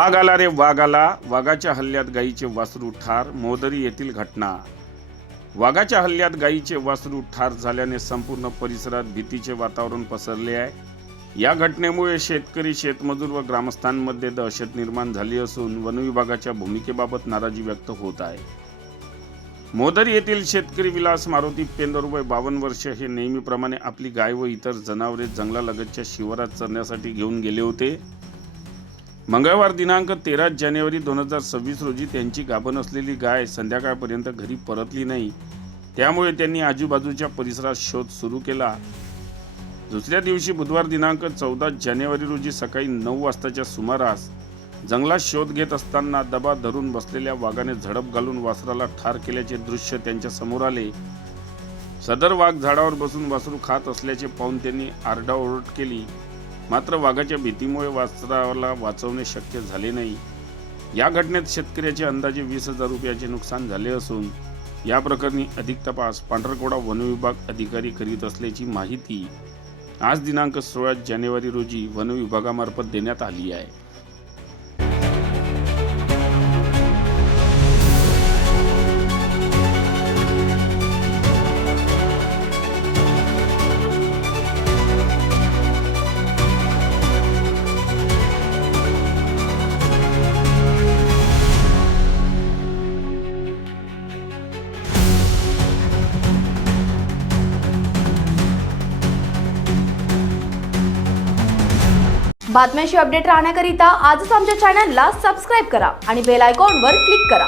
वाघ आला रे वाघ आला, वाघाच्या हल्ल्यात गायीचे वासरू ठार, मोहदरी येथील घटना। वाघाच्या हल्ल्यात गायीचे वासरू ठार झाल्याने संपूर्ण परिसरात भीतीचे वातावरण पसरले आहे। या घटनेमुळे शेतकरी, शेतमजूर व ग्रामस्थांमध्ये दहशत निर्माण झाली असून वन विभागाच्या भूमिकेबाबत नाराजी व्यक्त होत आहे। मोहदरी येथील शेतकरी विलास मारुती पेंदर वय 52 वर्ष हे नेहमीप्रमाणे आपली गाय व इतर जनावरे जंगलालगतच्या शिवारात चरण्यासाठी घेऊन गेले होते। मंगळवार दिनांक 13 जानेवारी 2026 रोजी त्यांची गाभण असलेली गाय संध्याकाळपर्यंत घरी परतली नाही। त्यामुळे त्यांनी आजूबाजूच्या परिसरात शोध सुरू केला। दुसऱ्या दिवशी बुधवार दिनांक 14 जानेवारी रोजी सकाळी 9 वाजताच्या सुमारास जंगलात शोध घेत असताना दबा धरून बसलेल्या वाघाने झडप घालून वासराला ठार केल्याचे दृश्य त्यांच्या समोर आले। सदर वाघ झाडावर बसून वासरू खात असल्याचे पाहून त्यांनी आरडाओरड केली, मात्र वाघाच्या भीतीमुळे वासराला वाचवणे शक्य झाले नाही। या घटनेत शेतकऱ्याचे अंदाजे 20,000 रुपयाचे नुकसान झाले असून या प्रकरणी अधिक तपास पांढरकवडा वन विभाग अधिकारी करीत असल्याची माहिती आज दिनांक 16 जानेवारी रोजी वन विभागामार्फत देण्यात आली आहे। बातम्यांशी अपडेट राहण्याकरिता आजच आमच्या चॅनलला सबस्क्राइब करा आणि बेल आयकॉनवर क्लिक करा।